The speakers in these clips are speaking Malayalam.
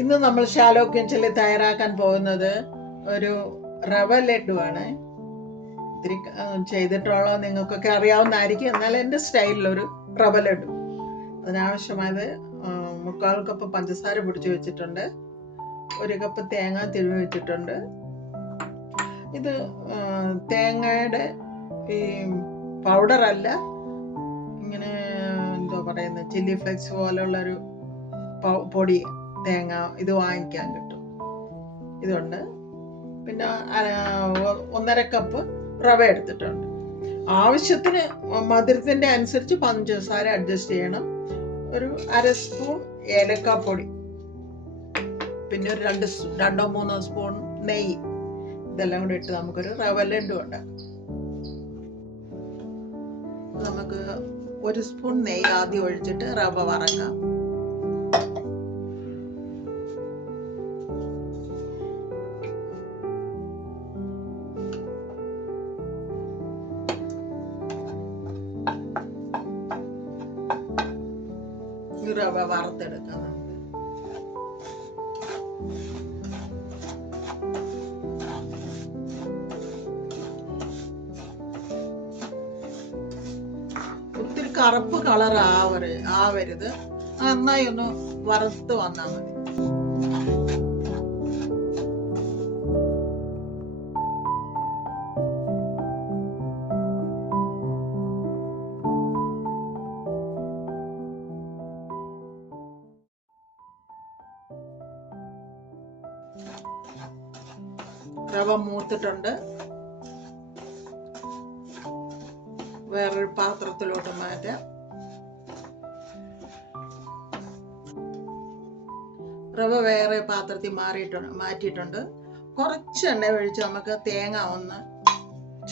ഇന്ന് നമ്മൾ ഷാലോ കിച്ചണിൽ തയ്യാറാക്കാൻ പോകുന്നത് ഒരു റവ ലഡുവാണ്. ഇത്തിരി ചെയ്തിട്ടുള്ള നിങ്ങൾക്കൊക്കെ അറിയാവുന്നതായിരിക്കും, എന്നാൽ എൻ്റെ സ്റ്റൈലിലൊരു റവ ലഡു. അതിനാവശ്യമായത് 3/4 കപ്പ് പഞ്ചസാര പൊടിച്ച് വെച്ചിട്ടുണ്ട്, 1 കപ്പ് തേങ്ങ തിരുമ്മി വെച്ചിട്ടുണ്ട്. ഇത് തേങ്ങയുടെ ഈ പൗഡറല്ല, ഇങ്ങനെ എന്തോ പറയുന്നത് ചില്ലി ഫ്ലെക്സ് പോലുള്ളൊരു പൊടി തേങ്ങ ഇത് വാങ്ങിക്കാൻ കിട്ടും. ഇതുണ്ട്. പിന്നെ 1.5 കപ്പ് റവ എടുത്തിട്ടുണ്ട്. ആവശ്യത്തിന് മധുരത്തിൻ്റെ അനുസരിച്ച് പഞ്ചസാര അഡ്ജസ്റ്റ് ചെയ്യണം. ഒരു 1/2 സ്പൂൺ ഏലക്കാപ്പൊടി, പിന്നെ ഒരു 2-3 സ്പൂൺ നെയ്യ്, ഇതെല്ലാം കൂടി ഇട്ട് നമുക്കൊരു റവ ലഡു ഉണ്ടാക്കാം. നമുക്ക് 1 സ്പൂൺ നെയ്യ് ആദ്യം ഒഴിച്ചിട്ട് റവ വറക്കാം. റവ വറുത്തെടുക്കാം. ഒത്തിരി കറുപ്പ് കളർ ആവരുത്, നന്നായി ഒന്ന് വറുത്ത് വന്നാൽ മതി. റവ മൂത്തിട്ടുണ്ട്. വേറൊരു പാത്രത്തിലോട്ട് മാറ്റാം. റവ വേറെ പാത്രത്തിൽ മാറ്റിയിട്ടുണ്ട്. കുറച്ച് എണ്ണ ഒഴിച്ച് നമുക്ക് തേങ്ങ ഒന്ന്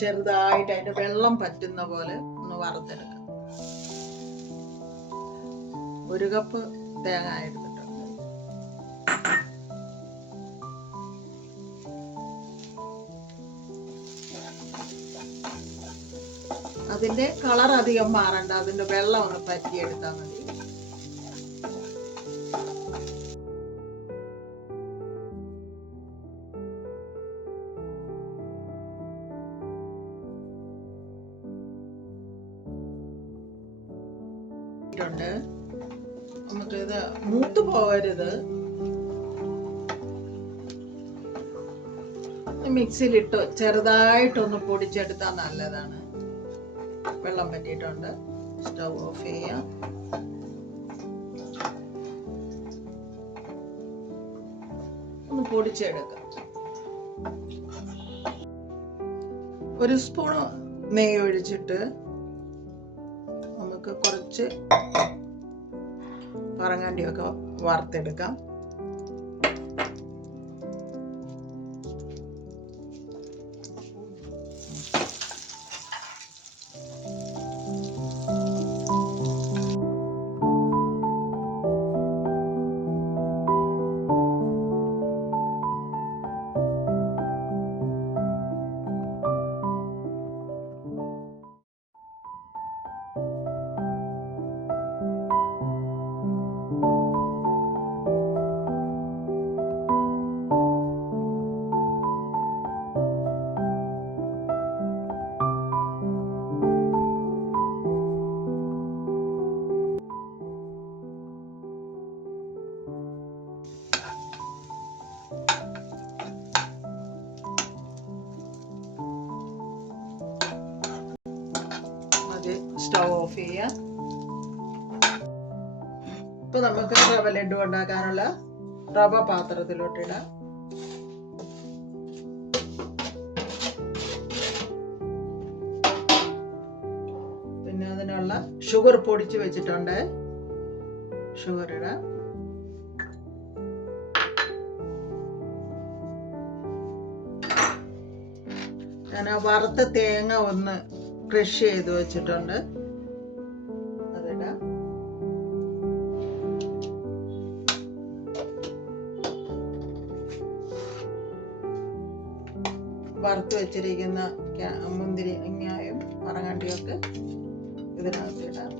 ചെറുതായിട്ട് അതിന്റെ വെള്ളം പറ്റുന്ന പോലെ ഒന്ന് വറുത്തെടുക്കാം. 1 കപ്പ് തേങ്ങ എടുത്തിട്ടുണ്ട്. അതിന്റെ കളർ അധികം മാറണ്ട, അതിന്റെ വെള്ളം ഒന്ന് പറ്റിയെടുത്താൽ മതി. നമുക്കിത് മൂത്ത് പോകരുത്. മിക്സിയിലിട്ട് ചെറുതായിട്ടൊന്ന് പൊടിച്ചെടുത്താൽ നല്ലതാണ്. വെള്ളം പറ്റിയിട്ടുണ്ട്. സ്റ്റൗ ഓഫ് ചെയ്യാം. ഒന്ന് പൊടിച്ചെടുക്കാം. 1 സ്പൂൺ നെയ്യ് ഒഴിച്ചിട്ട് നമുക്ക് കുറച്ച് പറങ്ങാണ്ടിയൊക്കെ വറുത്തെടുക്കാം. സ്റ്റൗ ഓഫ് ചെയ്യാം. ഇപ്പൊ നമുക്ക് റവ ലഡു ഉണ്ടാക്കാനുള്ള റവ പാത്രത്തിലോട്ടിടാം. പിന്നെ അതിനുള്ള ഷുഗർ പൊടിച്ച് വെച്ചിട്ടുണ്ട്, ഷുഗർ ഇടാം. ഞാൻ ആ വറുത്ത തേങ്ങ ഒന്ന് ക്രഷ് ചെയ്ത് വെച്ചിട്ടുണ്ട്, അതിടാം. വറുത്ത് വെച്ചിരിക്കുന്ന മുന്തിരിങ്ങയും പറങ്ങാണ്ടിയൊക്കെ ഇതിനകത്തിടാം.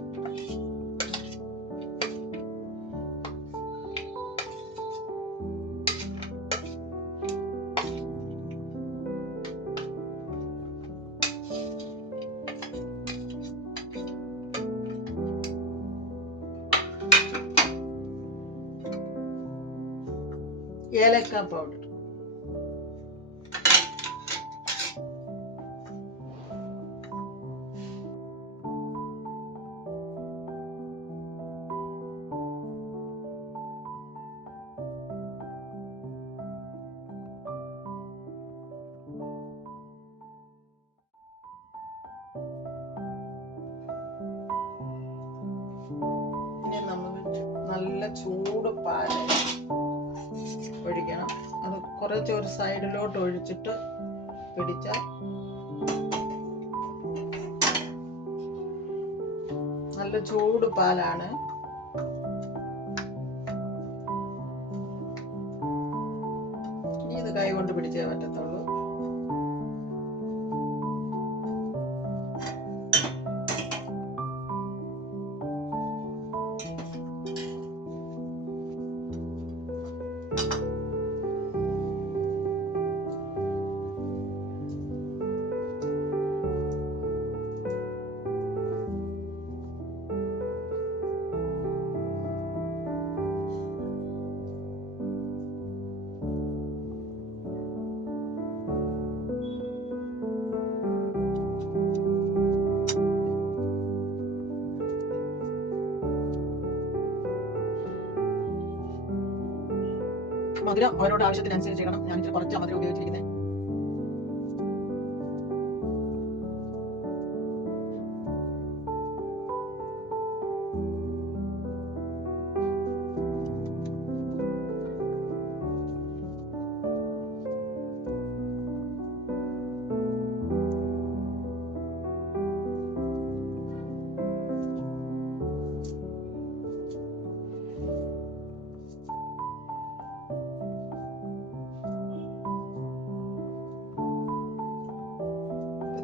ഏലക്ക പൗഡർ, നല്ല ചൂട് പാല് ഒഴിക്കണം. അത് കുറച്ച് ഒരു സൈഡിലോട്ട് ഒഴിച്ചിട്ട് പിടിച്ചാൽ നല്ല ചൂട് പാലാണ്. ഇനി ഇത് കൈ കൊണ്ട് പിടിച്ചേ പറ്റത്തുള്ളൂ. മധുരം അവരോട് ആവശ്യത്തിനനുസരിച്ച് ചെയ്യണം. ഞാൻ ഇച്ചിരി കുറച്ച് മധുരം ഉപയോഗിച്ചിരിക്കുന്നത്.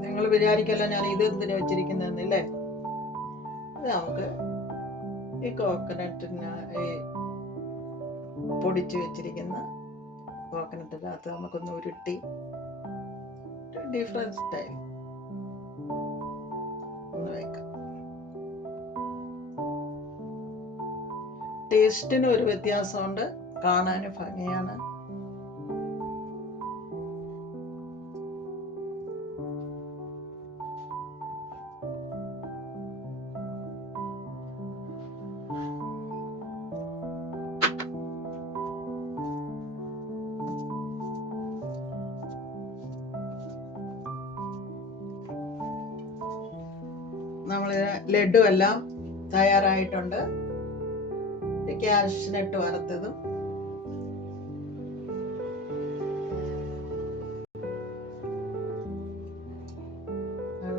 നിങ്ങൾ വിചാരിക്കല്ല ഞാൻ ഇത് എന്തിനു വെച്ചിരിക്കുന്നല്ലേ. ഇത് നമുക്ക് ഈ കോക്കനട്ടിന് പൊടിച്ചു വെച്ചിരിക്കുന്ന കോക്കനട്ടിനകത്ത് നമുക്കൊന്ന് ഉരുട്ടി ഡിഫറെന്റ് സ്റ്റൈൽ ഒന്ന് വെക്കാം. ടേസ്റ്റിന് ഒരു വ്യത്യാസമുണ്ട്, കാണാനും ഭംഗിയാണ്. നമ്മൾ ലഡു എല്ലാം തയ്യാറായിട്ടുണ്ട്. കാഷ്നട്ട് വറുത്തതും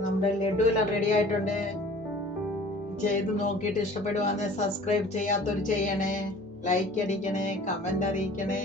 നമ്മുടെ ലഡു എല്ലാം റെഡി ആയിട്ടുണ്ട്. ചെയ്ത് നോക്കിയിട്ട് ഇഷ്ടപ്പെടുവാന്ന് സബ്സ്ക്രൈബ് ചെയ്യാത്തവർ ചെയ്യണേ, ലൈക്ക് അടിക്കണേ, കമന്റ് അറിയിക്കണേ.